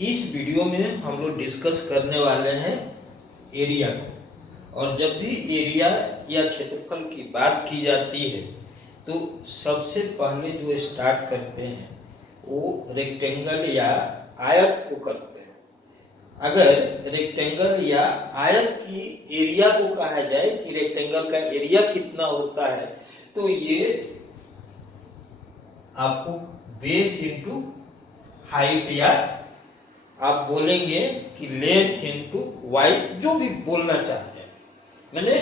इस वीडियो में हम लोग डिस्कस करने वाले हैं एरिया को। और जब भी एरिया या क्षेत्रफल की बात की जाती है तो सबसे पहले जो स्टार्ट करते हैं वो रेक्टेंगल या आयत को करते हैं। अगर रेक्टेंगल या आयत की एरिया को कहा जाए कि रेक्टेंगल का एरिया कितना होता है तो ये आपको बेस इंटू हाइट या आप बोलेंगे कि लेंथ इंटू वाइड, जो भी बोलना चाहते हैं। मैंने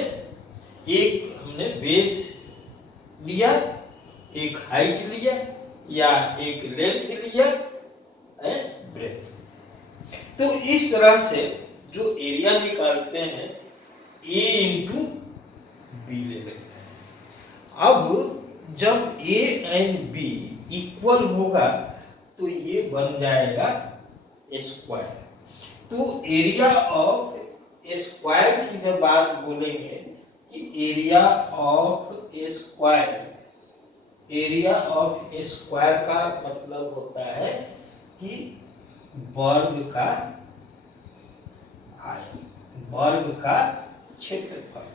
एक हमने बेस लिया, एक हाइट लिया या एक लेंथ लिया एंड ब्रेथ। तो इस तरह से जो एरिया निकालते हैं ए इंटू बी ले लेते हैं। अब जब ए एंड बी इक्वल होगा तो ये बन जाएगा स्क्वायर। तो एरिया ऑफ स्क्वायर की जब बात बोलेंगे कि area of square, area of square का मतलब होता है कि वर्ग का आयतन, वर्ग का क्षेत्रफल।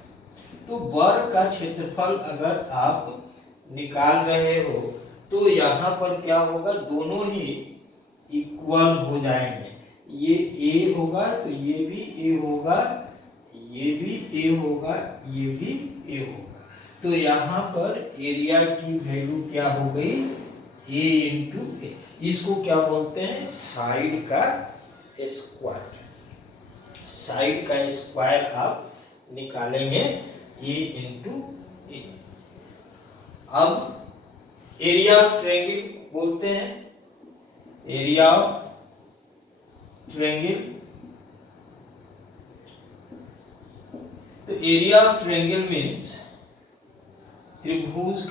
तो वर्ग का क्षेत्रफल अगर आप निकाल रहे हो तो यहाँ पर क्या होगा, दोनों ही इक्वल हो जाएंगे। ये ए होगा तो ये भी ए होगा, ये भी ए होगा, ये भी ए होगा। तो यहाँ पर एरिया की वैल्यू क्या हो गई, ए इंटू ए। इसको क्या बोलते हैं, साइड का स्क्वायर। साइड का स्क्वायर आप निकालेंगे ए इंटू ए। अब एरिया ऑफ ट्रायंगल बोलते हैं, एरिया ऑफ ट्रायंगल। तो एरिया ऑफ ट्रायंगल मीन्स त्रिभुज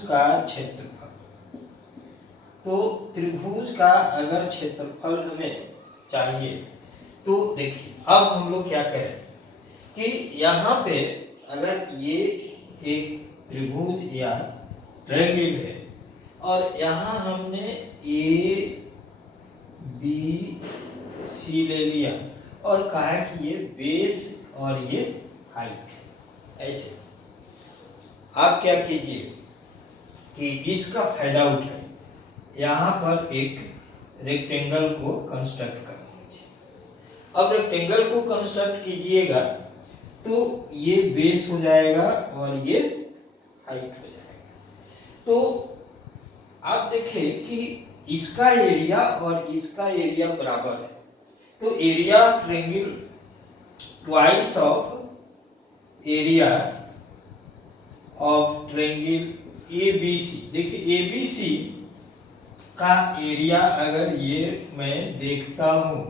का क्षेत्रफल। तो त्रिभुज का अगर क्षेत्रफल हमें चाहिए तो देखिए अब हम लोग क्या करें कि यहाँ पे अगर ये एक त्रिभुज या ट्रायंगल है और यहाँ हमने ए बी सी ले लिया और कहा कि ये बेस और ये हाइट। ऐसे आप क्या कीजिए कि इसका फायदा उठाए, यहाँ पर एक रेक्टेंगल को कंस्ट्रक्ट कर दीजिए। अब रेक्टेंगल को कंस्ट्रक्ट कीजिएगा तो ये बेस हो जाएगा और ये हाइट हो जाएगा। तो आप देखें कि इसका एरिया और इसका एरिया बराबर है। तो area triangle twice of area of triangle ABC. देखिए एबीसी का एरिया अगर ये मैं देखता हूं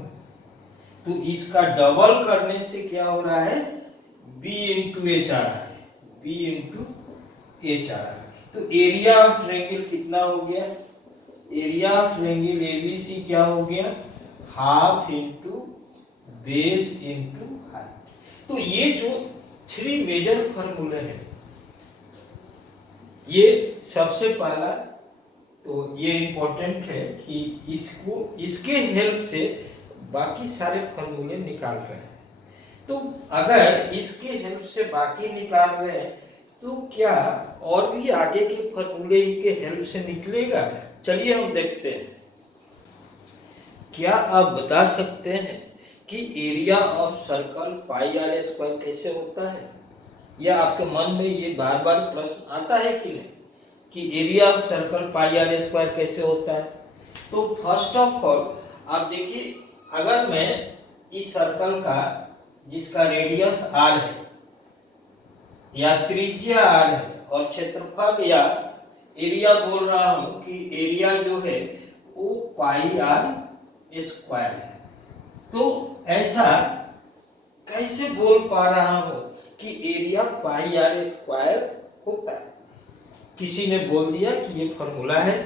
तो इसका डबल करने से क्या हो रहा है, बी इंटू एच आ रहा है, बी इंटू एच आ रहा है। तो एरिया ऑफ ट्रायंगल कितना हो गया, एरिया ऑफ ट्रायंगल एबीसी क्या हो गया, half into base into height. तो ये जो थ्री मेजर फॉर्मूले हैं, ये सबसे पहला तो ये इंपॉर्टेंट है कि इसको इसके हेल्प से बाकी सारे फॉर्मूले निकाल रहे हैं। तो अगर इसके हेल्प से बाकी निकाल रहे हैं तो क्या और भी आगे के फॉर्मूले के हेल्प से निकलेगा? चलिए हम देखते हैं। क्या आप बता सकते हैं कि area of circle pi r square कैसे होता है? या आपके मन में ये बार बार प्रश्न आता है कि नहीं कि area of circle pi r square कैसे होता है? तो फर्स्ट ऑफ ऑल आप देखिए, अगर मैं इस सर्कल का जिसका रेडियस आर है या त्रिज्या आर है और क्षेत्रफल या एरिया बोल रहा हूं कि एरिया जो है वो पाई आर स्क्वायर है, तो ऐसा कैसे बोल पा रहा हूं कि एरिया पाई आर स्क्वायर होता है? किसी ने बोल दिया कि ये फॉर्मूला है,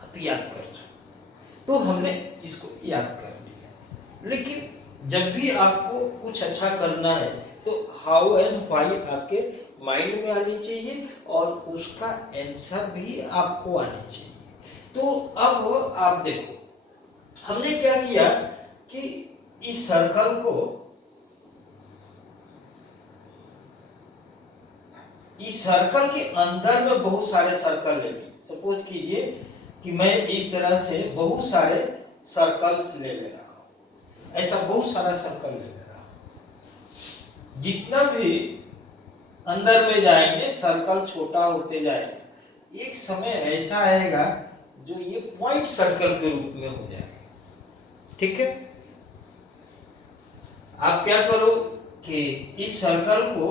आप याद कर दो, तो हमने इसको याद कर लिया। लेकिन जब भी आपको कुछ अच्छा करना है तो हाउ एंड व्हाई आपके माइंड में आनी चाहिए और उसका आंसर भी आपको आनी चाहिए। तो अब आप देखो हमने क्या किया कि इस सर्कल को, इस सर्कल के अंदर में बहुत सारे सर्कल ले लिए। सपोज कीजिए कि मैं इस तरह से बहुत सारे सर्कल्स ले रहा हूं, ऐसा बहुत सारा सर्कल ले रहा हूं। जितना भी अंदर में जाएंगे सर्कल छोटा होते जाएगा, एक समय ऐसा आएगा जो ये पॉइंट सर्कल के रूप में हो जाएगा। ठीक है, आप क्या करो कि इस सर्कल को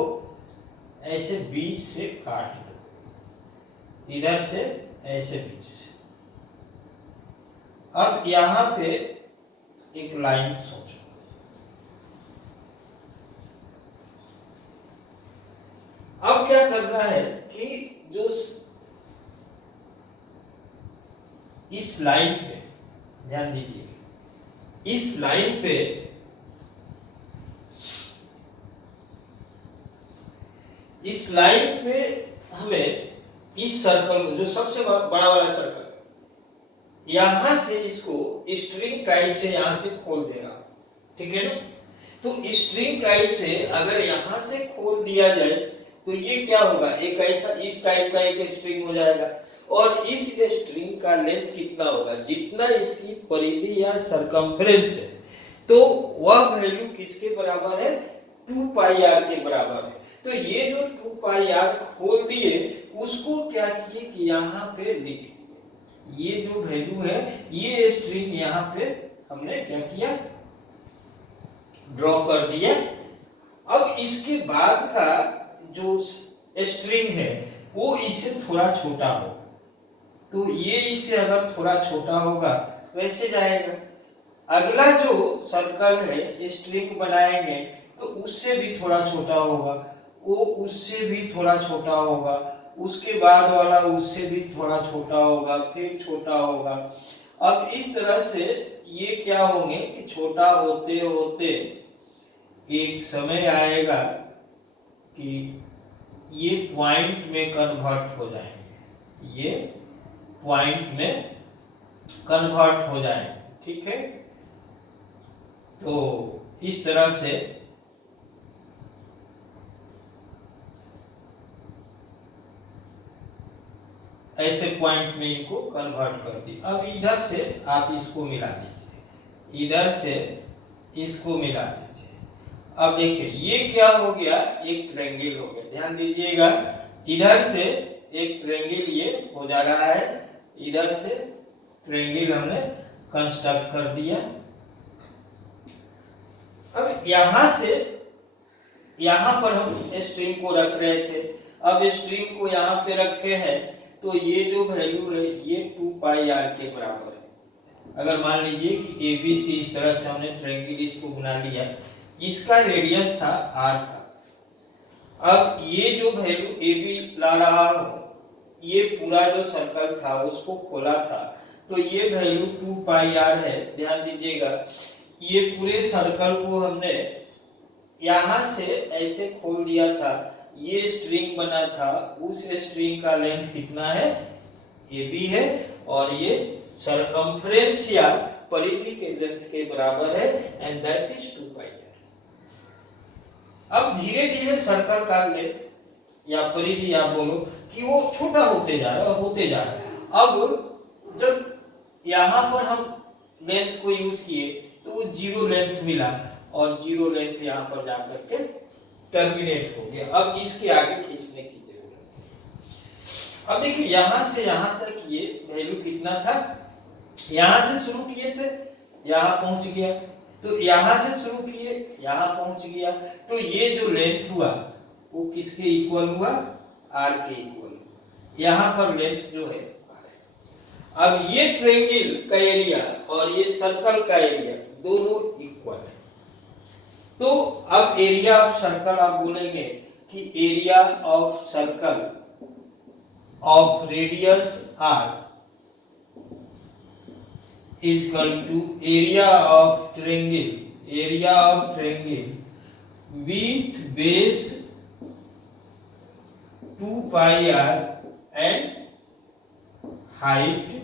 ऐसे बीच से काट दो, इधर से ऐसे बीच से। अब यहां पे एक लाइन सोचो, अब क्या करना है कि जो इस लाइन पे ध्यान दीजिए, इस लाइन पे हमें इस सर्कल को, जो सबसे बड़ा वाला सर्कल, यहां से इसको स्ट्रिंग टाइप से यहां से खोल देगा। ठीक है ना, तो स्ट्रिंग टाइप से अगर यहां से खोल दिया जाए तो ये क्या होगा, एक ऐसा इस टाइप का एक स्ट्रिंग हो जाएगा। और इस स्ट्रिंग का लेंथ कितना होगा, जितना इसकी परिधि या सरकमफ्रेंस है, तो वह वैल्यू किसके बराबर है, 2 पाई आर के बराबर है। तो ये जो 2 पाई आर खोल दिए उसको क्या किए कि यहाँ पे लिख दिए। ये जो वैल्यू है, ये स्ट्रिंग यहाँ पे हमने क्या किया, ड्रॉ कर दिया। अब इसके बाद का जो स्ट्रिंग है वो इससे थोड़ा छोटा होगा, तो ये इससे अगर थोड़ा छोटा होगा वैसे जाएगा। अगला जो सर्कल है स्ट्रिंग बनाएंगे तो उससे भी थोड़ा छोटा होगा, वो उससे भी थोड़ा छोटा होगा, उसके बाद वाला उससे भी थोड़ा छोटा होगा, फिर छोटा होगा। अब इस तरह से ये क्या होंगे कि छोटा होते होते एक समय आएगा कि ये पॉइंट में कन्वर्ट हो जाएंगे, ये पॉइंट में कन्वर्ट हो जाएंगे। ठीक है, तो इस तरह से ऐसे पॉइंट में इनको कन्वर्ट कर दी। अब इधर से आप इसको मिला दीजिए, इधर से इसको मिला दीजिए। अब देखिए ये क्या हो गया, एक ट्रायंगल हो गया। ध्यान दीजिएगा, इधर से एक ट्रायंगल ये हो जा रहा है, इधर से ट्रायंगल हमने कंस्ट्रक्ट कर दिया। अब यहां से यहां पर हम स्ट्रिंग को रख रहे थे, अब स्ट्रिंग को यहां पे रखे हैं तो ये जो वैल्यू है ये 2 पाई आर के बराबर है। अगर मान लीजिए कि ए बी सी इस तरह से हमने ट्रायंगल इसको बना लिया, इसका रेडियस था आर था। अब ये जो वैल्यू ए बी ला रहा हूं, ये पूरा जो सर्कल था उसको खोला था, तो ये वैल्यू 2 पाई आर है। ध्यान दीजिएगा, ये पूरे सर्कल को हमने यहां से ऐसे खोल दिया था, ये स्ट्रिंग बना था, उस स्ट्रिंग का लेंथ कितना है, ए बी है, और ये सरकमफ्रेंस या परिधि के लेंथ के बराबर है, and that is 2 pi r. अब धीरे धीरे सर्कल का लेंथ या परिधि आप बोलो कि वो छोटा होते जा रहा है। अब जब यहां पर हम लेंथ को यूज किए तो वो 0 लेंथ मिला, और 0 लेंथ यहां पर जाकर के टर्मिनेट हो गया। अब इसके आगे खींचने की जरूरत है। अब देखिए यहां से यहां तक ये वैल्यू कितना था, यहां से शुरू किए थे यहां पहुंच गया, तो यहां से शुरू किए यहां पहुंच गया, तो ये जो लेंथ हुआ वो किसके इक्वल हुआ, आर के इक्वल। यहां पर लेंथ जो है आर। अब ये ट्रायंगल का एरिया और ये सर्कल का एरिया दोनों इक्वल है, तो अब एरिया ऑफ सर्कल आप बोलेंगे कि area of circle of radius r is equal to area of triangle, with base 2 pi r. Area of triangle with base 2 pi r is equal to area of circle of radius r is equal to area of circle of radius r is equal to area of triangle with base 2 pi r. 2 pi r and height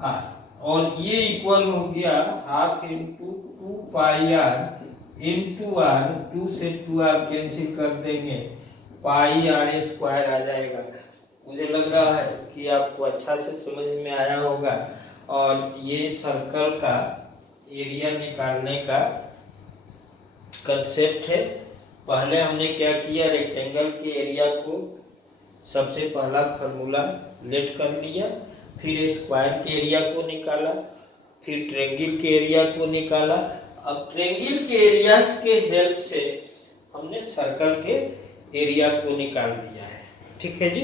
r, और ये equal हो गया half into 2 pi r into r, 2 से 2 आप cancel कर देंगे, पाई r square आ जाएगा। मुझे लग रहा है कि आपको अच्छा से समझ में आया होगा। और ये सर्कल का एरिया निकालने का कंसेप्ट है। पहले हमने क्या किया, रेक्टेंगल के एरिया को सबसे पहला फार्मूला लेट कर लिया, फिर स्क्वायर के एरिया को निकाला, फिर ट्रायंगल के एरिया को निकाला। अब ट्रायंगल के एरियाज के हेल्प से हमने सर्कल के एरिया को निकाल दिया है। ठीक है जी।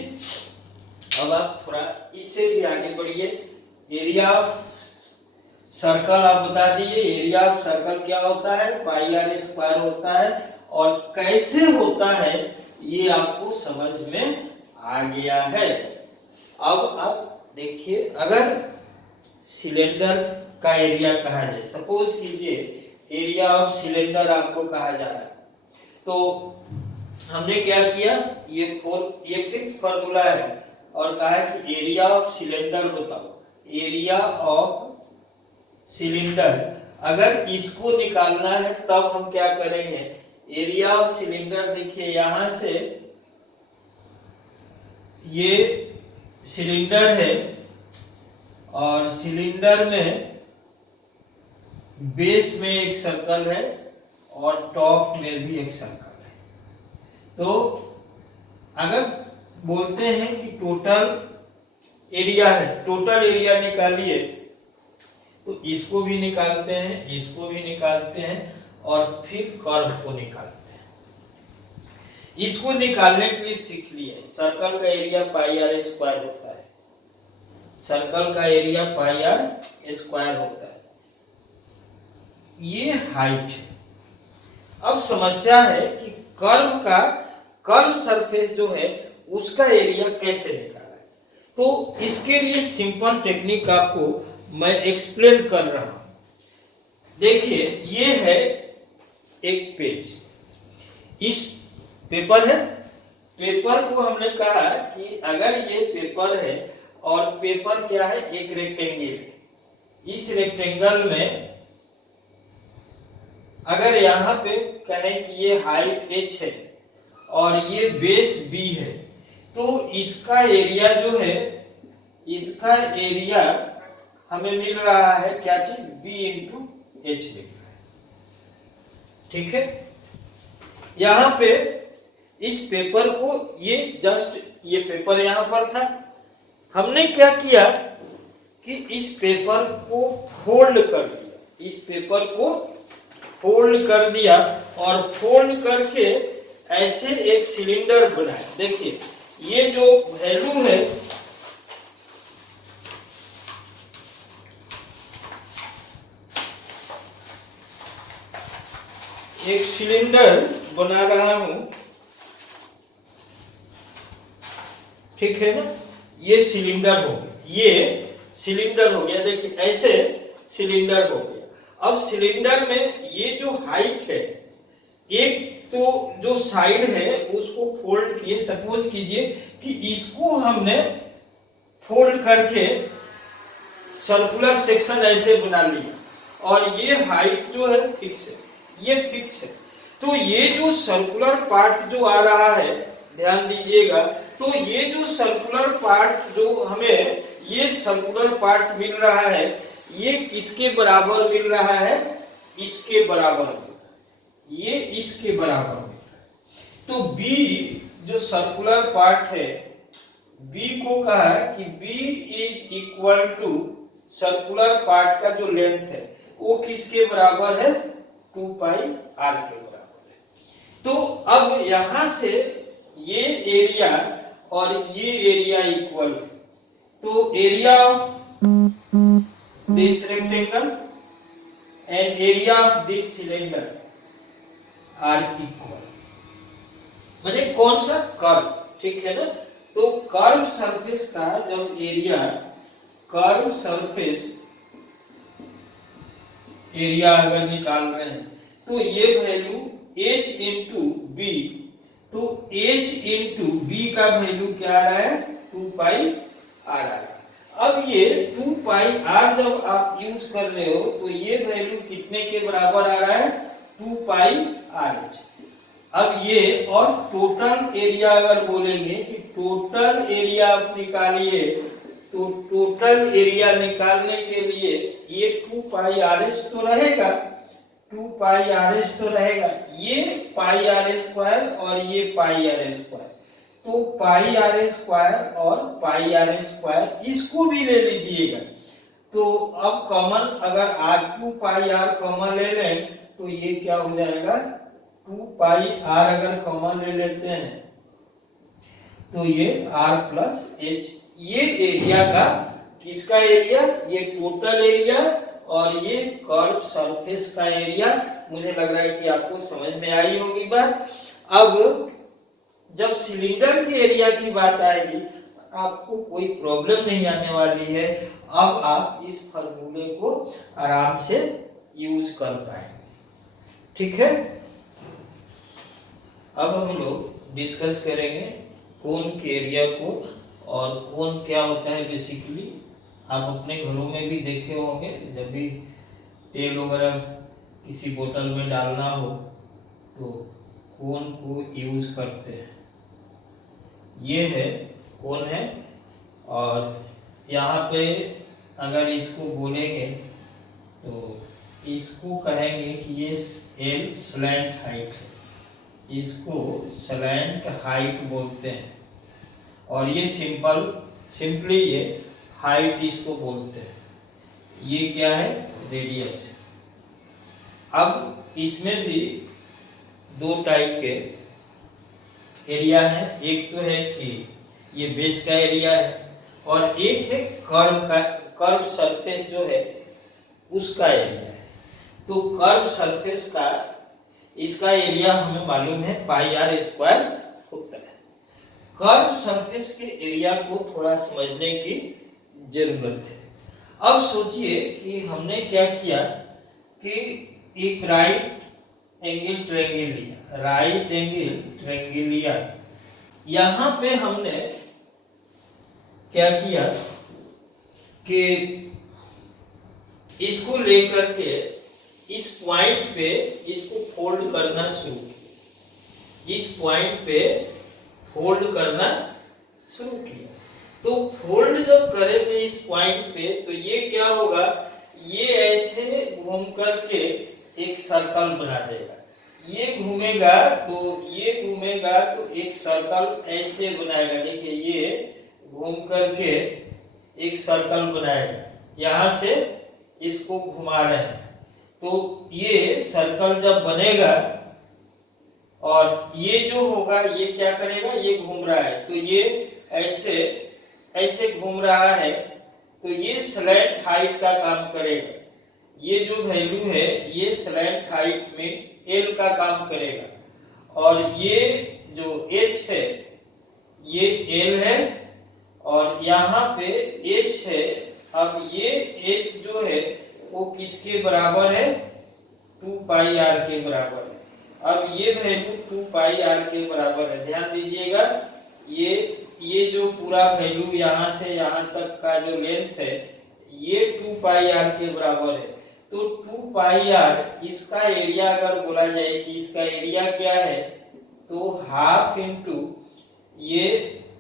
अब आप थोड़ा इससे भी आगे बढ़िए। एरिया ऑफ सर्कल आप बता दीजिए, एरिया ऑफ सर्कल क्या होता है, पाई आर स्क्वायर होता है, और कैसे होता है ये आपको समझ में आ गया है। अब आप देखिए, अगर सिलेंडर का एरिया कहा जाए, सपोज कीजिए एरिया ऑफ सिलेंडर आपको कहा जा रहा है, तो हमने क्या किया, ये फिक्स फार्मूला है और कहा है कि एरिया ऑफ सिलेंडर बताओ। एरिया ऑफ सिलेंडर, अगर इसको निकालना है तब हम क्या करेंगे, एरिया ऑफ सिलेंडर देखिए, यहां से ये सिलेंडर है और सिलेंडर में बेस में एक सर्कल है और टॉप में भी एक सर्कल है। तो अगर बोलते हैं कि टोटल एरिया है, टोटल एरिया निकालिए, तो इसको भी निकालते हैं, इसको भी निकालते हैं और फिर कर्व को निकालते हैं। इसको निकालने के लिए सीख लिए, सर्कल का एरिया पाई आर स्क्वायर होता है, सर्कल का एरिया पाई आर स्क्वायर होता है, ये हाइट है। अब समस्या है कि कर्व सरफेस जो है उसका एरिया कैसे निकाला है। तो इसके लिए सिंपल टेक्निक आपको मैं एक्सप्लेन कर रहा हूं। देखिए, ये है एक पेज, इस पेपर है, पेपर को हमने कहा कि अगर ये पेपर है और पेपर क्या है, एक रेक्टेंगल है, इस रेक्टेंगल में अगर यहाँ पे कहें कि ये हाइट h है और ये बेस b है, तो इसका एरिया जो है, इसका एरिया हमें मिल रहा है क्या चीज, b इंटू एच लिख रहा है। ठीक है, यहाँ पे इस पेपर को, ये जस्ट ये पेपर यहाँ पर था, हमने क्या किया कि इस पेपर को फोल्ड कर दिया, इस पेपर को फोल्ड कर दिया और फोल्ड करके ऐसे एक सिलेंडर बनाया। देखिए, ये जो वैल्यू है, एक सिलेंडर बना रहा हूं, ठीक है ना, ये सिलेंडर हो गया, ये सिलेंडर हो गया। देखिए, ऐसे सिलेंडर हो गया। अब सिलेंडर में ये जो हाइट है, एक तो जो साइड है उसको फोल्ड किए, सपोज कीजिए कि इसको हमने फोल्ड करके सर्कुलर सेक्शन ऐसे बना लिया और ये हाइट जो है फिक्स है, ये फिक्स है। तो ये जो सर्कुलर पार्ट जो आ रहा है, ध्यान दीजिएगा, तो ये जो सर्कुलर पार्ट जो हमें ये सर्कुलर पार्ट मिल रहा है, ये किसके बराबर मिल रहा है, इसके बराबर मिल रहा है, ये इसके बराबर मिल रहा है। तो B जो सर्कुलर पार्ट है, B को कहा कि B is equal to circular part का जो लेंथ है वो किसके बराबर है, 2 पाई r के बराबर है। तो अब यहां से ये एरिया और ये एरिया इक्वल है, तो area of this rectangle and area of this cylinder are equal। माने कौन सा, कर्व, ठीक है ना। तो कर्व सरफेस का जब एरिया, कर्व सरफेस एरिया अगर निकाल रहे हैं, तो ये वैल्यू h इंटू बी तो h इंटू बी का वैल्यू क्या आ रहा है 2 पाई आर आ रहा है। अब ये 2 पाई आर जब आप यूज कर रहे हो तो ये वैल्यू कितने के बराबर आ रहा है 2 पाई आर एच। अब ये और टोटल एरिया अगर बोलेंगे कि टोटल एरिया आप निकालिए तो टोटल एरिया निकालने के लिए ये 2 पाई आर एस तो रहेगा 2 पाई आर एस तो रहेगा, ये पाई आर स्क्वायर और ये पाई आर स्क्वायर, तो पाई आर स्क्वायर और पाई आर स्क्वायर इसको भी ले लीजिएगा। तो अब कॉमन अगर आर 2 पाई आर कॉमन ले लें तो ये क्या हो जाएगा 2 पाई आर अगर कॉमन ले लेते हैं तो ये आर प्लस एच, ये एरिया का किसका एरिया, ये टोटल एरिया और ये कर्व सरफेस का एरिया। मुझे लग रहा है कि आपको समझ में आई होगी बात। अब जब सिलेंडर के एरिया की बात आएगी आपको कोई प्रॉब्लम नहीं आने वाली है। अब आप इस फॉर्मूले को आराम से यूज कर पाएंगे, ठीक है। अब हम लोग डिस्कस करेंगे कोन के एरिया को, और कोन क्या होता है बेसिकली आप अपने घरों में भी देखे होंगे, जब भी तेल वगैरह किसी बोतल में डालना हो तो कोन को यूज करते हैं। ये है कोन है, और यहाँ पे अगर इसको बोलेंगे तो इसको कहेंगे कि ये एल स्लैंट हाइट है, इसको स्लैंट हाइट बोलते हैं, और ये सिंपली ये हाइट इसको बोलते हैं। ये क्या है रेडियस। अब इसमें भी दो टाइप के एरिया है, एक तो है कि ये बेस का एरिया है और एक है कर्व सरफेस जो है उसका एरिया है। तो कर्व सरफेस का इसका एरिया हमें मालूम है पाई आर स्क्वायर होता है। कर्व सरफेस के एरिया को थोड़ा समझने की जरूरत है। अब सोचिए कि हमने क्या किया कि एक राइट एंगल ट्रायंगल लिया, राइट एंगल ट्रायंगल लिया। यहां पे हमने क्या किया कि इसको लेकर के इस पॉइंट पे इसको फोल्ड करना शुरू किया, इस पॉइंट पे फोल्ड करना शुरू किया। तो फोल्ड जब करेंगे इस पॉइंट पे तो ये क्या होगा, ये ऐसे घूम करके एक सर्कल बना देगा। ये घूमेगा तो एक सर्कल ऐसे बनाएगा। देखिए ये घूम करके एक सर्कल बनाएगा, यहाँ से इसको घुमा रहे हैं तो ये सर्कल जब बनेगा और ये जो होगा ये क्या करेगा, ये घूम रहा है तो ये ऐसे घूम रहा है तो ये स्लैंट हाइट का काम करेगा। ये जो वैल्यू है ये स्लैंट हाइट मींस एल का काम करेगा, और ये जो एच है ये एल है और यहाँ पे एच है। अब ये एच जो है वो किसके बराबर है 2 पाई आर के बराबर है। अब ये वैल्यू 2 पाई आर के बराबर है। ध्यान दीजिएगा ये जो पूरा वैल्यू यहाँ से यहाँ तक का जो लेंथ है ये 2 पाई आर के बराबर है। तो 2 पाई आर इसका एरिया अगर बोला जाए कि इसका एरिया क्या है तो हाफ इंटू ये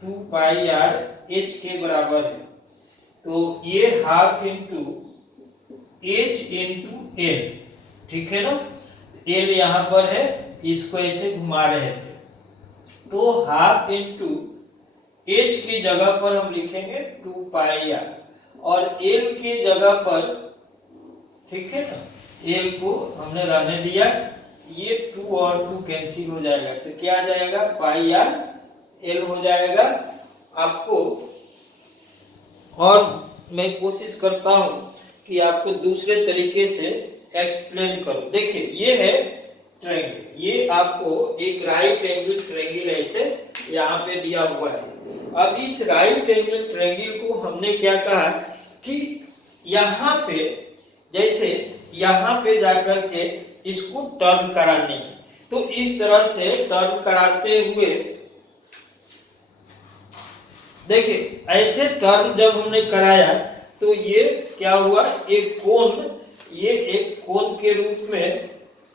2 पाई आर एच के बराबर है। तो ये half into H into L, ठीक है ना। एल यहाँ पर है, इसको ऐसे घुमा रहे थे तो हाफ इंटू एच की जगह पर हम लिखेंगे 2 पाई आर और एल की जगह पर, ठीक है ना, एल को हमने रहने दिया। ये 2 और 2 कैंसिल हो जाएगा तो क्या आ जाएगा पाई आर एल हो जाएगा आपको। और मैं कोशिश करता हूं कि आपको दूसरे तरीके से एक्सप्लेन करूं। देखिए ये है ट्रायंगल, ये आपको एक राइट एंगल ट्रायंगल ऐसे यहाँ पे दिया हुआ है। अब इस राइट एंगल ट्रायंगल को हमने क्या कहा कि यहाँ पे जैसे यहाँ पे जाकर के इसको टर्न करानी है तो इस तरह से टर्न कराते हुए देखिए, ऐसे टर्न जब हमने कराया तो ये क्या हुआ, एक कोण, ये एक कोण के रूप में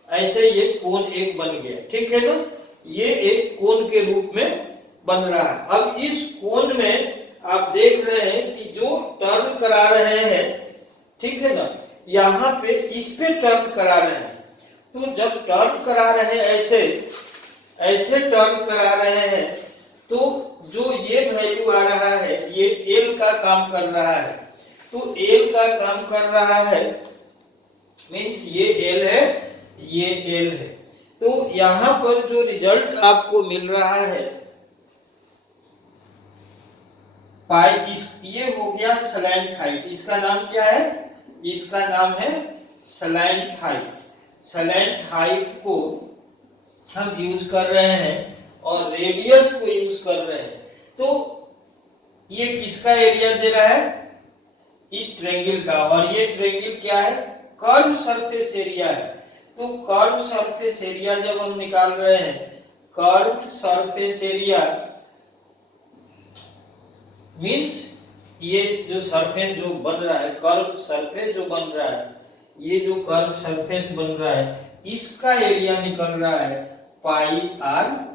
ऐसे ये कोण एक बन गया, ठीक है ना, ये एक कोण के रूप में बन रहा है। अब इस कोण में आप देख रहे हैं कि जो टर्न करा रहे हैं, ठीक है ना, यहाँ पे इस पे टर्न करा रहे हैं। तो जब टर्न करा रहे हैं ऐसे ऐसे टर्न करा रहे हैं तो जो ये वैल्यू आ रहा है ये L का काम कर रहा है। तो L का काम कर रहा है मीन्स ये L है, ये L है। तो यहां पर जो रिजल्ट आपको मिल रहा है पाई, ये हो गया स्लैंट हाइट। इसका नाम क्या है, इसका नाम है स्लैंट हाइट। स्लैंट हाइट को हम यूज कर रहे हैं और रेडियस को यूज कर रहे हैं। तो ये किसका एरिया दे रहा है, इस ट्रायंगल का, और ये ट्रायंगल क्या है, कर्व सरफेस एरिया है। तो कर्व सरफेस एरिया जब हम निकाल रहे हैं, कर्व सरफेस एरिया मींस ये जो सरफेस जो बन रहा है, कर्व सरफेस जो बन रहा है, ये जो कर्व सरफेस बन रहा है इसका एरिया निकल रहा है पाई आर।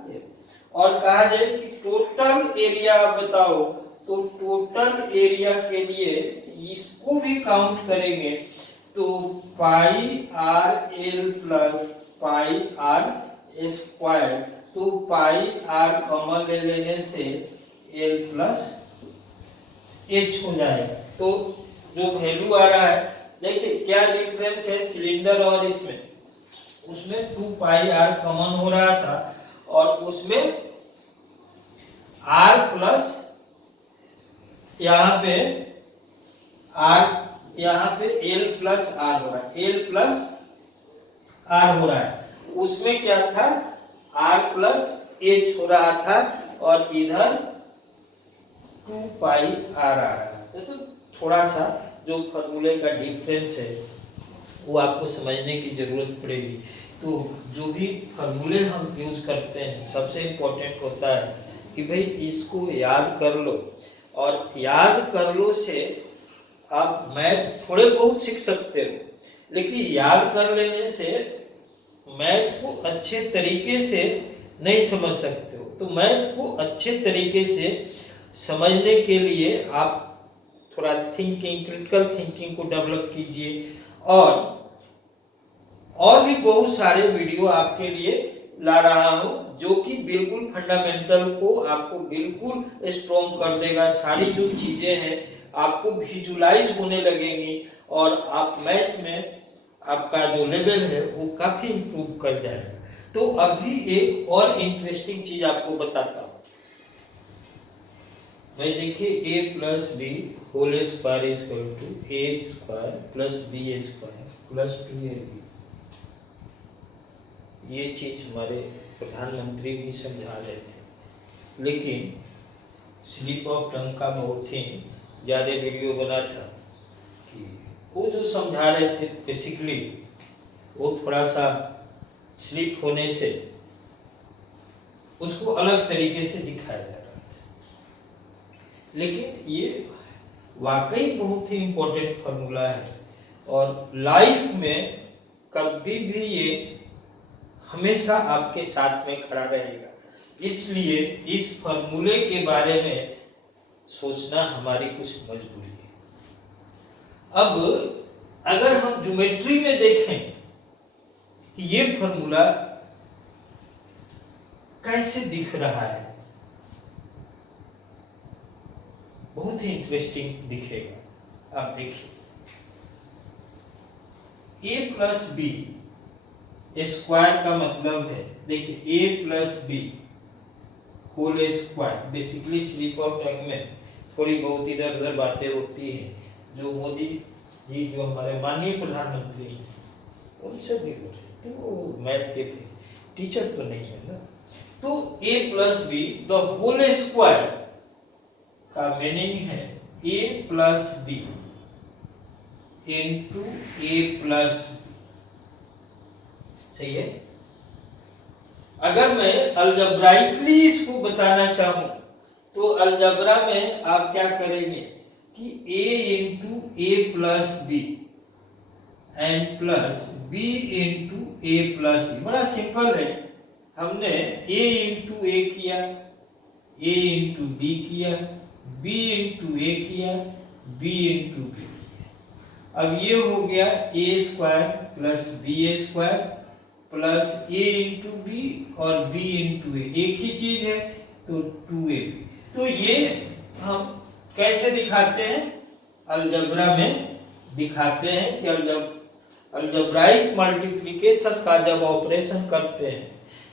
और कहा जाए कि टोटल एरिया बताओ, तो टोटल एरिया के लिए इसको भी काउंट करेंगे तो pi r l plus pi r square. तो पाई आर कॉमन ले लेने से एल प्लस एच हो जाएगा। तो जो वैल्यू आ रहा है, देखिए क्या डिफरेंस है सिलेंडर और इसमें, उसमें 2 पाई आर कॉमन हो रहा था और उसमें आर प्लस यहाँ पे आर, यहाँ पे एल प्लस आर हो रहा है, एल प्लस आर हो रहा है। उसमें क्या था, आर प्लस एच हो रहा था और इधर 2 पाई आर आ रहा है। तो थोड़ा सा जो फॉर्मूले का डिफरेंस है वो आपको समझने की जरूरत पड़ेगी। तो जो भी फॉर्मूले हम यूज करते हैं सबसे इम्पोर्टेंट होता है कि भाई इसको याद कर लो, और याद कर लो से आप मैथ थोड़े बहुत सीख सकते हो, लेकिन याद कर लेने से मैथ को अच्छे तरीके से नहीं समझ सकते हो। तो मैथ को अच्छे तरीके से समझने के लिए आप थोड़ा थिंकिंग, क्रिटिकल थिंकिंग को डेवलप कीजिए। और भी बहुत सारे वीडियो आपके लिए ला रहा हूं जो कि बिल्कुल फंडामेंटल को आपको बिल्कुल स्ट्रॉन्ग कर देगा। सारी जो चीजें हैं आपको विजुलाइज होने लगेंगी और आप मैथ में आपका जो लेवल है वो काफी इम्प्रूव कर जाएगा। तो अभी एक और इंटरेस्टिंग चीज आपको बताता हूं। भाई देखिए a plus b whole square is equal to a square plus b square plus 2ab। ये चीज हमारे प्रधानमंत्री भी समझा रहे थे, लेकिन स्लिप ऑफ टंग का बहुत ही ज़्यादा वीडियो बना था कि वो जो समझा रहे थे बेसिकली वो थोड़ा सा स्लिप होने से उसको अलग तरीके से दिखाया जा रहा था। लेकिन ये वाकई बहुत ही इम्पोर्टेंट फार्मूला है और लाइफ में कभी भी ये हमेशा आपके साथ में खड़ा रहेगा। इसलिए इस फार्मूले के बारे में सोचना हमारी कुछ मजबूरी है। अब अगर हम ज्योमेट्री में देखें कि ये फार्मूला कैसे दिख रहा है, बहुत ही इंटरेस्टिंग दिखेगा। आप देखिए a प्लस बी स्क्वायर का मतलब है, देखिए a plus b whole square. Basically slip of tongue में थोड़ी बहुत इधर उधर बातें होती हैं जो मोदी जी जो हमारे माननीय प्रधानमंत्री हैं उनसे भी हो रही थी, वो मैथ के टीचर तो नहीं है ना। तो a plus b the whole square का मीनिंग है a plus b into a plus, सही है। अगर मैं अलजेब्राइकली इसको बताना चाहूं तो अलजेब्रा में आप क्या करेंगे कि a into a plus b and plus b into a plus b, बड़ा सिंपल है। हमने a इंटू ए किया, a इंटू बी किया, b इंटू ए किया, b इंटू बी किया। अब ये हो गया a square plus b square plus a into b और बी इंटू ए, एक ही चीज है तो 2ab। तो ये हम कैसे दिखाते हैं, अलजेब्रा में दिखाते हैं कि अलजेब्राइक मल्टीप्लिकेशन का जब ऑपरेशन करते हैं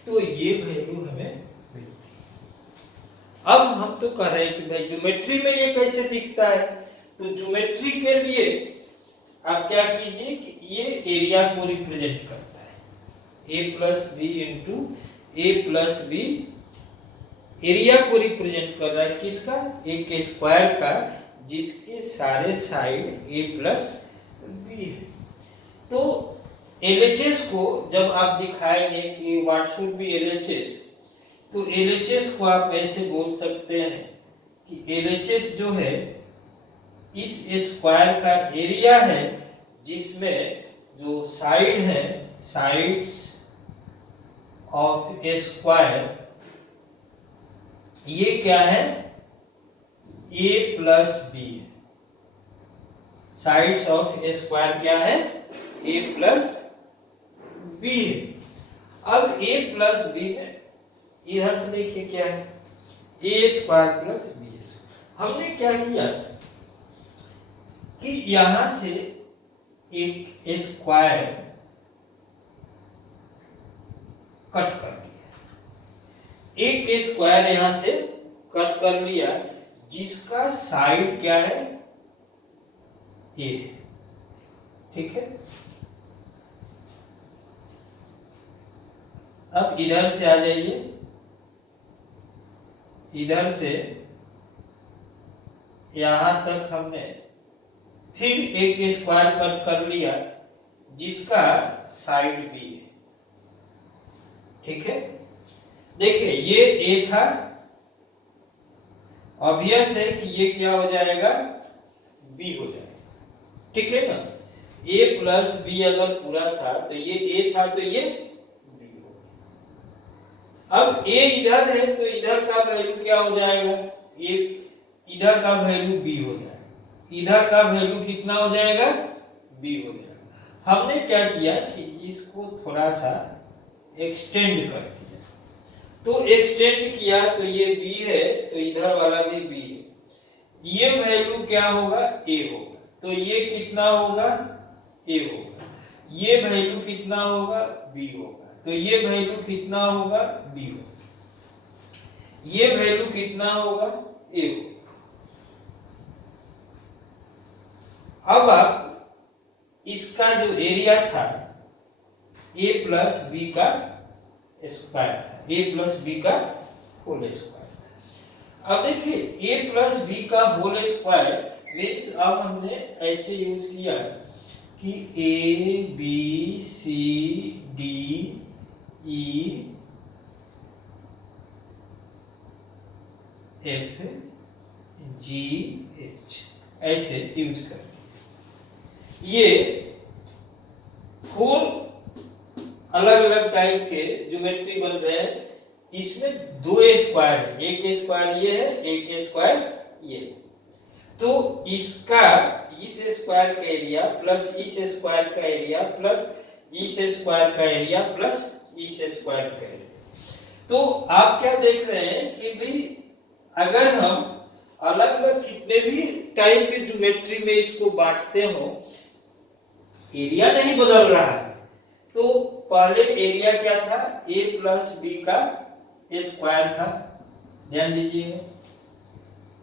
तो ये वैल्यू हमें मिलती है। अब हम तो कह रहे हैं कि भाई ज्योमेट्री में ये कैसे दिखता है, तो ज्योमेट्री के लिए आप क्या कीजिए कि ये एरिया को रिप्रेजेंट करता है, a plus b into a plus b area को रिप्रेजेंट कर रहा है किसका, ए के स्क्वायर का, जिसके सारे साइड a प्लस बी है। तो LHS को जब आप दिखाएंगे कि व्हाट शुड बी LHS, तो LHS को आप ऐसे बोल सकते हैं कि LHS जो है इस स्क्वायर का एरिया है जिसमें जो साइड है, साइड्स ऑफ ए स्क्वायर, ये क्या है, a प्लस बी है। साइड्स ऑफ ए स्क्वायर क्या है, a प्लस बी है। अब a प्लस बी में इधर से देखिए क्या है, a स्क्वायर प्लस बी। हमने क्या किया कि यहां से एक स्क्वायर कट कर लिया, एक स्क्वायर यहां से कट कर लिया जिसका साइड क्या है, ए, ठीक है। अब इधर से आ जाइए, इधर से यहां तक हमने फिर एक स्क्वायर कट कर लिया जिसका साइड बी है, ठीक है। देखिए ये ए था, ऑब्वियस है कि ये क्या हो जाएगा, बी हो जाएगा, ठीक है ना। ए प्लस बी अगर पूरा था तो ये ए था तो ये बी हो। अब ए इधर है तो इधर का वैल्यू क्या हो जाएगा, ए इधर का वैल्यू बी हो जाएगा, इधर का वैल्यू कितना हो जाएगा, बी हो जाएगा। हमने क्या किया कि इसको थोड़ा सा एक्सटेंड कर दिया, तो एक्सटेंड किया तो ये b है तो इधर वाला भी b है, ये वैल्यू क्या होगा, a होगा, तो ये कितना होगा, a होगा, ये वैल्यू कितना होगा, b होगा, तो ये वैल्यू कितना होगा, b होगा, ये वैल्यू कितना होगा, a होगा। अब आप इसका जो एरिया था a प्लस बी का स्क्वायर था, a प्लस बी का होल स्क्वायर था। अब देखिए a प्लस बी का होल स्क्वायर मीन्स अब हमने ऐसे यूज किया कि a b c d e f g h ऐसे यूज कर ये 4 अलग अलग टाइप के ज्योमेट्री बन रहे हैं। इसमें 2 स्क्वायर है, एक स्क्वायर ये है, एक स्क्वायर ये। तो इसका इस स्क्वायर का एरिया प्लस इस स्क्वायर का एरिया प्लस इस स्क्वायर का एरिया प्लस इस स्क्वायर का एरिया। तो आप क्या देख रहे हैं कि भाई अगर हम अलग अलग कितने भी टाइप के ज्योमेट्री में इसको बांटते हो, एरिया नहीं बदल रहा है। तो पहले एरिया क्या था, a प्लस बी का स्क्वायर था, ध्यान दीजिए,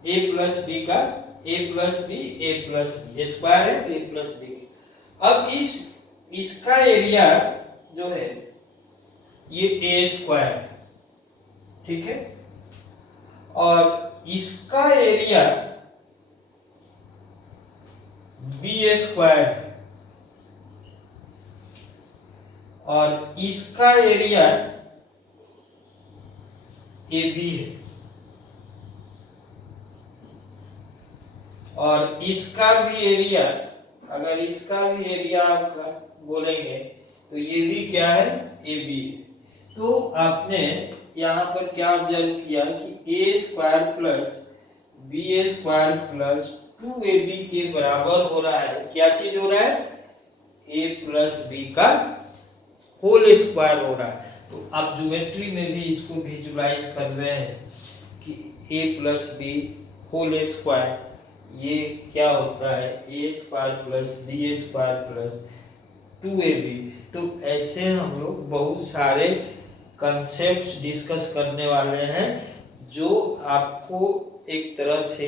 a प्लस बी का a प्लस बी स्क्वायर है तो a प्लस बी। अब इसका एरिया जो है ये a स्क्वायर है, ठीक है, और इसका एरिया b स्क्वायर है और इसका एरिया ए बी है, और इसका भी एरिया, अगर इसका भी एरिया आपका बोलेंगे तो ये भी क्या है, ए बी है। तो आपने यहाँ पर क्या ऑब्जर्व किया कि ए square plus b a square plus 2ab के बराबर हो रहा है, क्या चीज हो रहा है, a प्लस बी का होल स्क्वायर हो रहा है। तो आप ज्योमेट्री में भी इसको विजुलाइज कर रहे हैं कि a plus b whole square, ये क्या होता है, a square plus b a square plus 2ab। तो ऐसे हम लोग बहुत सारे कंसेप्ट्स डिस्कस करने वाले हैं जो आपको एक तरह से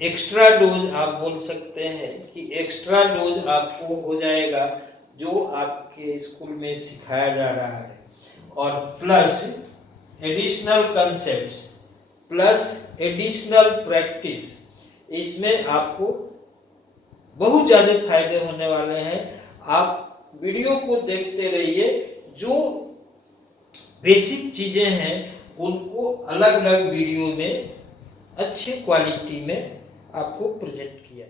एक्स्ट्रा डोज आप बोल सकते हैं कि एक्स्ट्रा डोज आपको हो जाएगा जो आपके स्कूल में सिखाया जा रहा है, और plus additional concepts plus additional practice, इसमें आपको बहुत ज़्यादा फायदे होने वाले हैं। आप वीडियो को देखते रहिए, जो बेसिक चीज़ें हैं उनको अलग अलग वीडियो में अच्छे क्वालिटी में आपको प्रेजेंट किया।